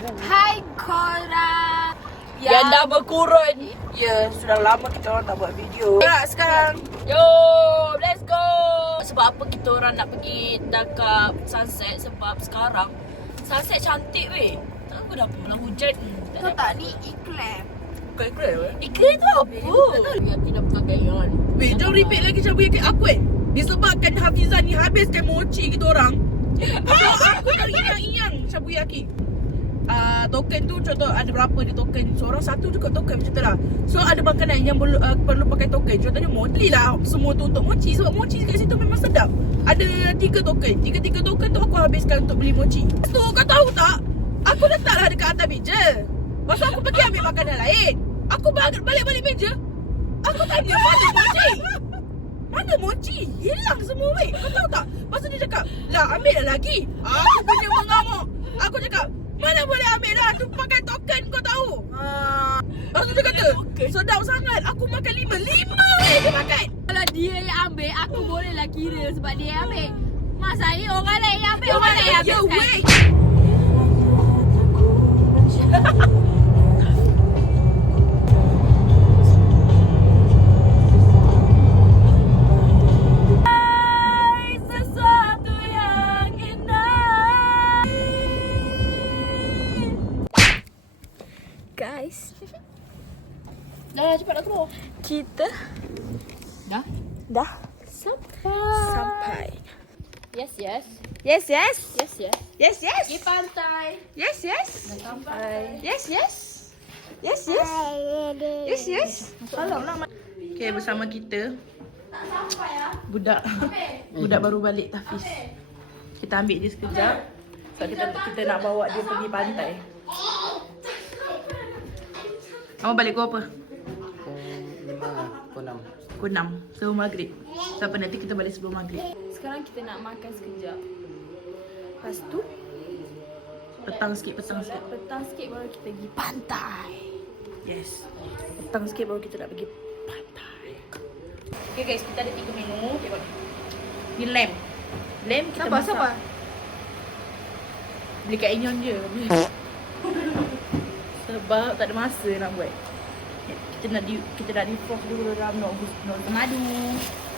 Hai korang Yang dah berkurun. Ya, sudah lama kita orang tak buat video. Sekarang yo, let's go. Sebab apa kita orang nak pergi dekat sunset? Sebab sekarang sunset cantik weh. Tak apa dah pula hujan. Tahu tak ni iklan. Iklan tu apa? Yang tidak pakai kan. Weh, jom repeat lagi cabu yang aku disebabkan Hafizah ni habiskan mochi kita orang. Aku dah inyang cabu yaki. Token tu contoh ada berapa dia token. Seorang satu juga token macam tu lah. So ada makanan yang perlu pakai token. Contohnya mochi lah. Semua tu untuk mochi. Sebab mochi kat situ memang sedap. Ada 3 token. 3 token tu aku habiskan untuk beli mochi. So kau tahu tak? Aku letaklah dekat atas meja. Lepas tu aku pergi ambil makanan lain. Aku balik meja. Aku tanya mana mochi? Mana mochi? Hilang semua weh. Kau tahu tak? Lepas tu dia cakap, lah ambil dah lagi. Aku punya mengamuk. Aku cakap, mana boleh ambil dah? Tu pakai token kau tahu. Lepas tu dia kata, sedap sangat. Aku makan 5 weh dia makan. Kalau dia yang ambil, aku boleh lah kira sebab dia yang ambil. Masa ni orang lain yang ambil, orang lain yang habiskan. weh. Sesuatu yang indah. Guys, Dah cepat nak keluar. kita dah sampai. Yes. Yes. Yes. Yes. Pergi pantai. Yes. Sampai. Yes. Salam lah. Okay, bersama kita budak baru balik Tafiz. Kita ambil dia sekejap. Sebab kita nak bawa dia pergi pantai. Kamu balik pukul apa? Pukul 6 sebelum maghrib. Sampai nanti kita balik sebelum maghrib. Sekarang kita nak makan sekejap. Lepas tu Petang sikit. petang sikit baru kita pergi pantai. Yes. Petang sikit baru kita nak pergi pantai. Okay guys, kita ada 3 menu. Tengok. Ni lamb. Lamb kita masak. Siapa? Beli kat Inyon je. Sebab tak ada masa nak buat. Kita nak defrost dulu dalam nak madu.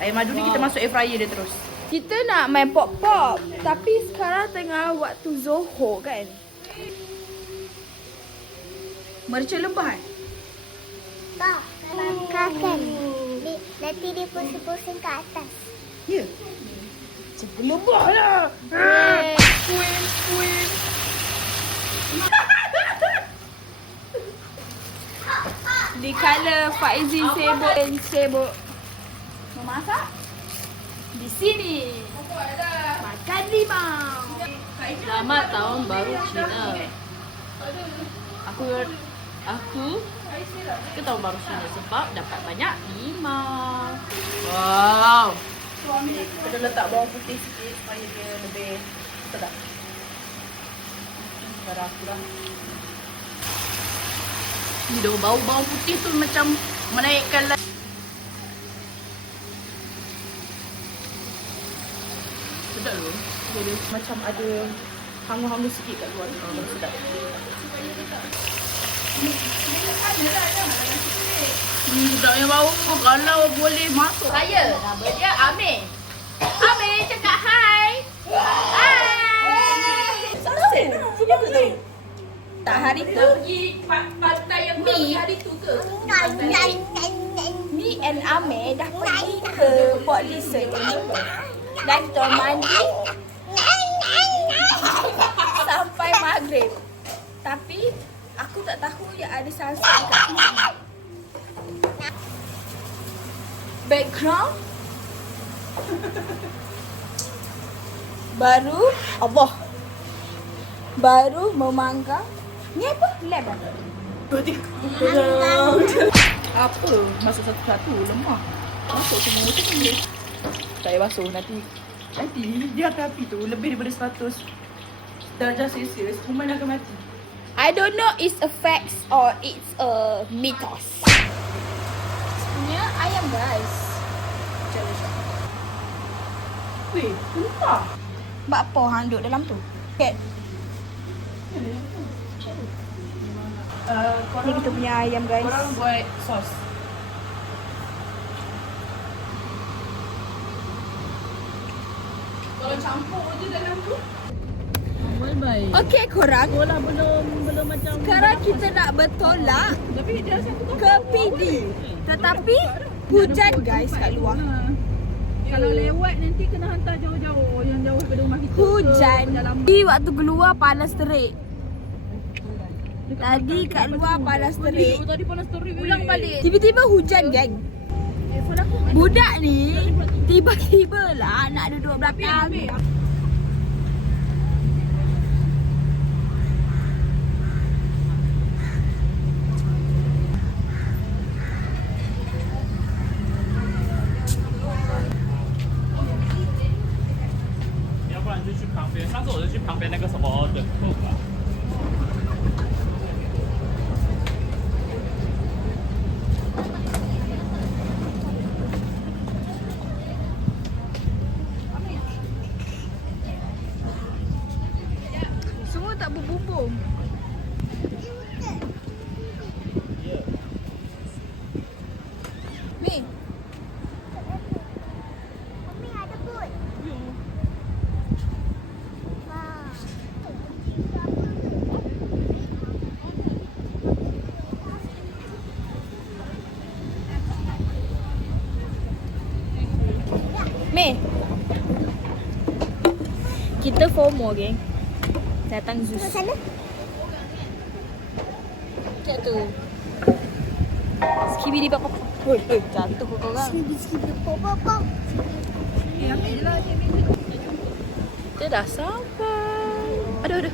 Air madu ni kita masuk air fryer dia terus. Kita nak main pop-pop. Tapi sekarang tengah waktu Zohor kan. Merica lebah Tak, bangkakan. Nanti dia pusing-pusing ke atas. Ya. Cepat lebah lah. Queen. Di kala Faizi sibuk memasak, di sini makan limau. Selamat tahun baru Cina. Aku ke tahun baru Cina sebab dapat banyak limau. Wow. Kita letak bawang putih sikit supaya dia lebih sedap. Darah aku dah. Ni dah bau bawang putih tu macam menaikkan sedap tu. Dia macam ada hangus-hangus sikit kat luar. Sedap. Sedapnya bau. Kalau boleh masuk. Saya nama dia Amir. Amir cakap hai. Hai. Tak hari tu pergi pantai yang hari tu ke? Me and Amir dah pergi ke Port Dickson dan kita mandi sampai maghrib. Tapi aku tak tahu yang ada sunset kat sini. Background baru memanggang. Ni apa? Lab ah? 2, 3. Apa? Masuk satu-satu lemah. Masuk semua tu boleh. Tak payah basuh nanti dia akan api tu lebih daripada 100 darjah Celsius rumah akan mati. I don't know it's a fact or it's a mythos. Sebenarnya ayam guys. Weh, kenapa? Bak apa hang duduk dalam tu? Cat. Ni kita punya ayam guys. Korang buat sos. Kalau campur je dalam tu. Baik. Okey korang. Sekolah belum macam. Sekarang kita nak bertolak Tapi dia satu ke PD. Tetapi hujan guys kat luar. Kalau lewat nanti kena hantar jauh-jauh, yang jauh daripada rumah kita. Hujan. Di waktu keluar panas terik. Tadi kat luar panas terik. Tadi panas terik. Pulang balik. Tiba-tiba hujan geng. Budak ni tiba-tiba lah nak duduk belakang. Semua tak berbumbung. Mi, Mami ada pun. Wah. Mi. Kita FOMO geng. Datang Zeus. Sana. Macam tu. Skibidi pop pop. Hoi, jatuh kau orang. Skibidi pop pop pop. Kita dah sampai. Aduh.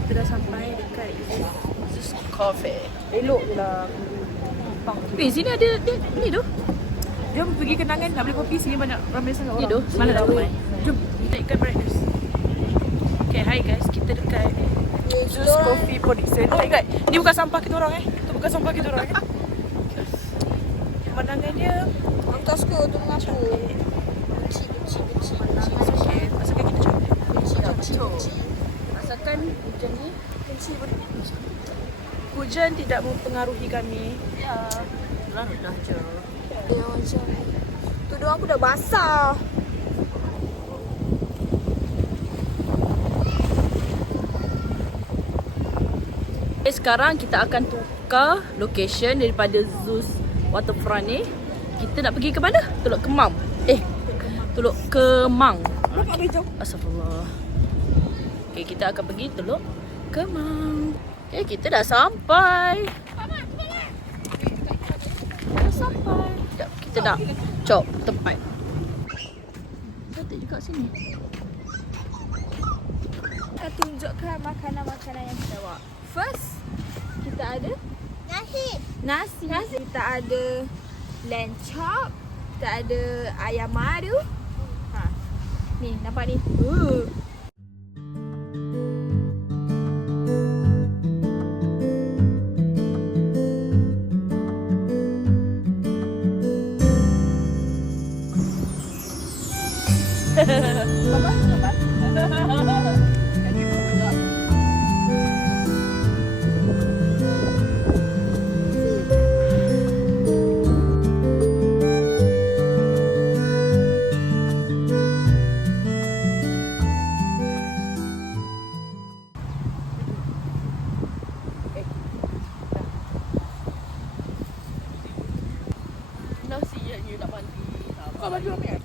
Kita dah sampai dekat Zeus Cafe. Elok je lah. Sini ada ni tu. Jom pergi kenangan nak beli kopi. Sini banyak ramai sangat orang. Ni tu. Mana dah ramai. Jom kita ikan breakfast. Okay, hi guys. Kita dekat Zeus Coffee Production. Oh my god. Ni bukan sampah kita orang Itu bukan sampah kita orang Pemandangan dia Antas ke tu mengaku. Benci. Okay, asalkan kita cantik. Asalkan hujan ni hujan tidak mempengaruhi kami. Ya. Lah dah je. Dia macam tudung aku dah basah. Sekarang kita akan tukar location daripada Zeus Waterfront ni. Kita nak pergi ke mana? Teluk Kemang. Teluk Kemang. Nampak bejo. Astagfirullah. Okay, kita akan pergi Teluk Kemang. Okay, kita dah sampai. Sekejap, kita nak cop tempat. Cantik juga sini. Kita tunjukkan makanan-makanan yang kita bawa. First, kita ada nasi. Kita ada lamb chop. Kita ada ayam madu. Ni, nampak ni. Nasi yang you nak mandi. Kau baju apa ya?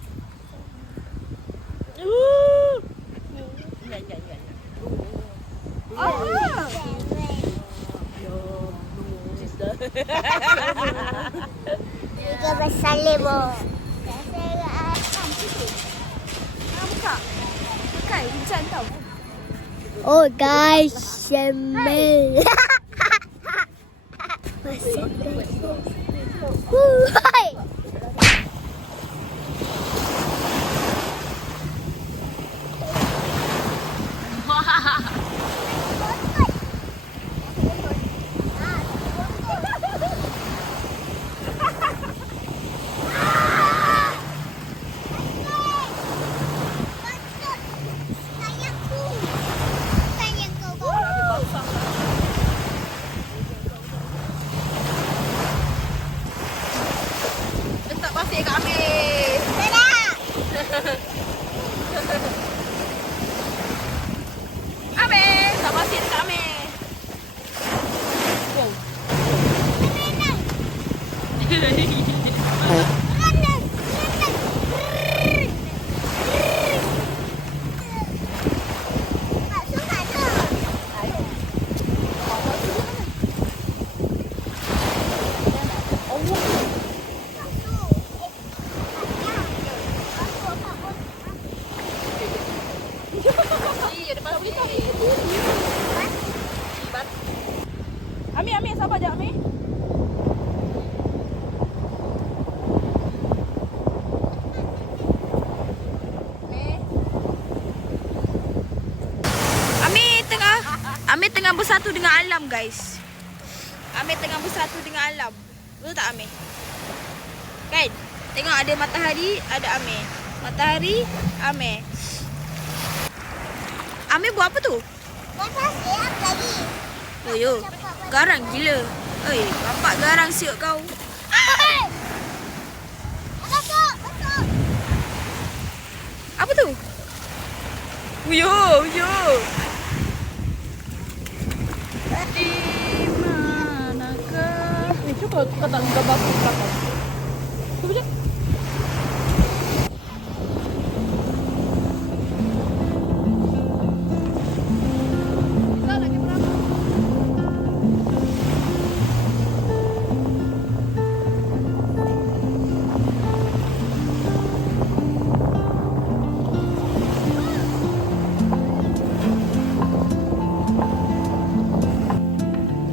Tiga besar lebo. Buka. Pakai hujan tau. Oh guys, semel. Hai. Sabar je Amir. Amir tengah bersatu dengan alam, guys. Amir tengah bersatu dengan alam. Betul tak Amir? Kan? Tengok ada matahari, ada Amir. Matahari, Amir. Amir buat apa tu? Lepas siap lagi. Oh yo, garang gila. Oi, bapak garang siuk kau. Masuk, masuk. Apa tu? Yo, yo. Di manakah? Ni cuba kau tak gambar aku belakang. Cuba je.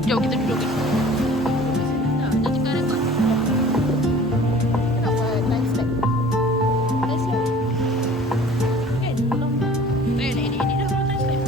Jom kita duduk. Jadi kau rekod. Kenapa nice step? Nice step. Kan? Belum. Ini dah belum nice step.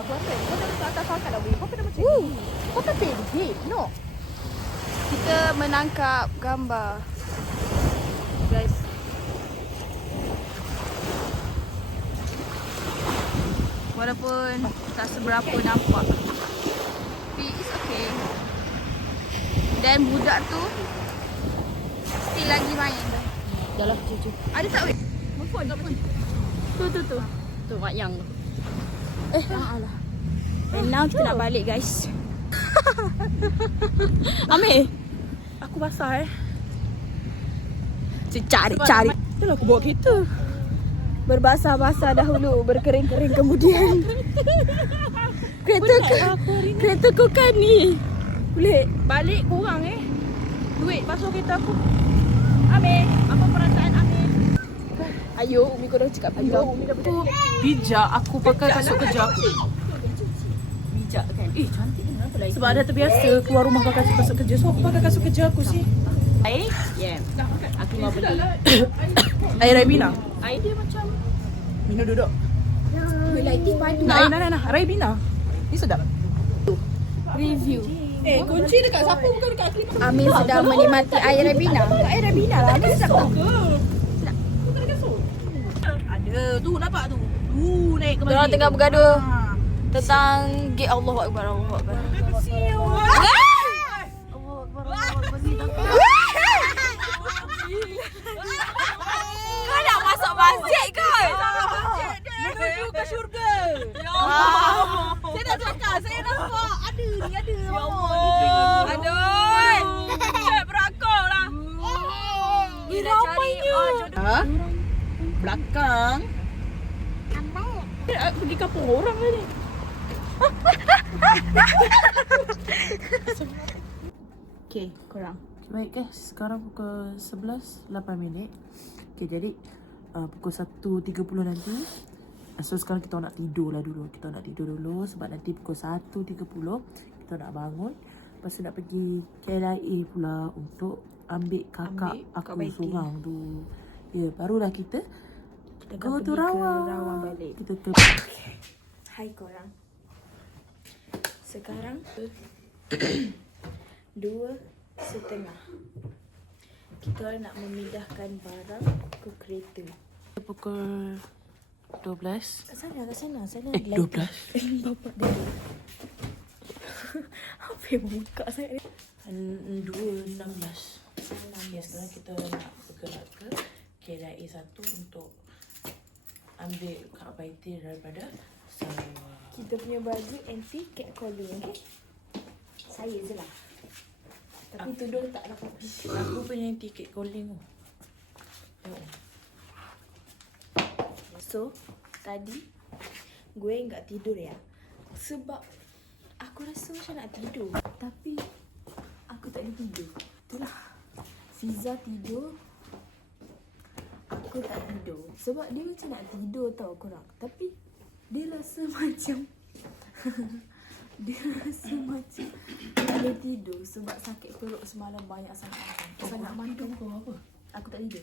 Aku rasa kau dah ke atas pangkat dah boleh. Kau kena macam ni. Kau tak pedih. No. Kita menangkap gambar. Guys. Walaupun tak seberapa nampak. Tapi it's okay. Dan budak tu still lagi main. Dah lah cucu. Ada tak weh? Phone tak phone. Tu. Tu Mak Yang tu. Alah. And now kita nak balik, guys. Amir. Aku basah Cari. Itulah aku bawa kereta. Berbasah-basah dahulu, berkering-kering kemudian. Kereta ku kan ni. Boleh balik kurang duit masuk kereta aku. Amir, apa perasaan Amir? Ayo, Umi kau dah cakap bijak. Umi dah betul. Bijak aku pakai kasut kerja aku. Bijak kan? Cantik kan? Kenapa lain? Sebab dah terbiasa keluar rumah pakai kasut kerja. So aku pakai kasut kerja aku sih. Air? Yeah. Aku mau beli. Air Raibina. Air dia macam Minum duduk. Lighting padu. Nah. Raibina. Ni sedap. review. Kunci dekat siapa bukan dekat Asli. Amir sedang menikmati air Rabina. Air Rabina lah. Amir sedap tak? Bukan dekat sol. Ada tu nampak tu. Naik ke Diorang tengah bergaduh tentang gate Allah Akbar. Allah Akbar. Kau nak masuk masjid ke? Menuju ke syurga. Saya nak cakap, saya nampak ada ni, ada. Ya Allah. Aduh. Cek berakor lah. Ramainya. Belakang. Pergi kampung orang ke ni? Okay, korang. Baik guys, sekarang pukul 11.08. Okay, jadi pukul 1.30 nanti. So sekarang kita nak tidur lah dulu. Kita nak tidur dulu sebab nanti pukul 1.30 kita nak bangun. Lepas tu nak pergi KLIA pula untuk ambil kakak aku seorang tu. Ya, barulah kita Go to Rawang balik. Kita tu. Hai korang. Sekarang 2:30. Kita nak memindahkan barang ke kereta. Pukul 12. Kat sana. Sana 12. Bapak dia. Apa yang buka saya ni? 2:16. Ya, sekarang kita nak bergerak ke KLIA 1 untuk ambil Kak Baiti daripada Sarawak. Kita punya baju anti catcalling, okey? Saya je lah. Tapi tudung tak lah. Aku punya tiket calling tu. Tengok. So, tadi gue enggak tidur ya. Sebab aku rasa macam nak tidur. Tapi aku tak boleh tidur. Itulah. Fiza tidur. Aku tak tidur. Sebab dia macam nak tidur tau korang. Tapi dia rasa macam dia rasa macam tak boleh tidur sebab sakit perut semalam banyak sangat makan. Sangat makan. Apa? Aku tak tidur.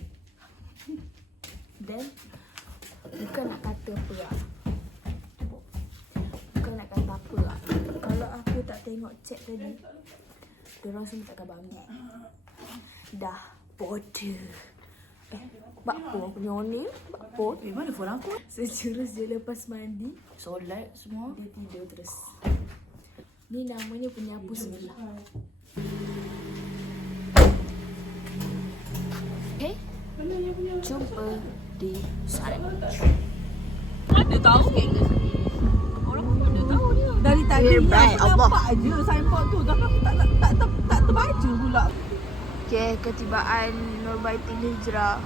Dan bukan nak kata apa lah. Bukan nak kata apa lah. Kalau aku tak tengok chat tadi, diorang semua takkan bangun. Dah bodoh. Bakpo aku punya oning. Bakpo. Mana phone aku? Sejurus je lepas mandi, Solat semua. dia tidur terus. Ni namanya penyapu sebelah. Okay? Jumpa di sana. Mana tahu? Orang pun mana tahu dia. Dari tadi Dear ni Bright, aku nampak je signboard tu. Tapi aku tak terbaca pula. Okay, ketibaan Nurbaitin Hijrah.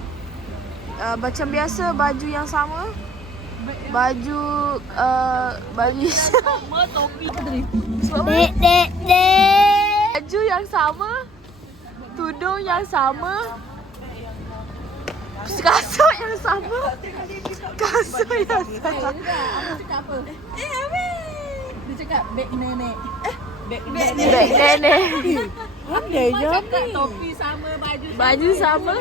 Macam biasa baju yang sama. Baju Sama topi tadi. Dek. baju yang sama. Tudung yang sama. Kasut yang sama. Kasut yang sama. Dia cakap apa? Dia cakap beg nenek. Beg Beg nenek. Pandai je. Topi sama, baju Baju sama.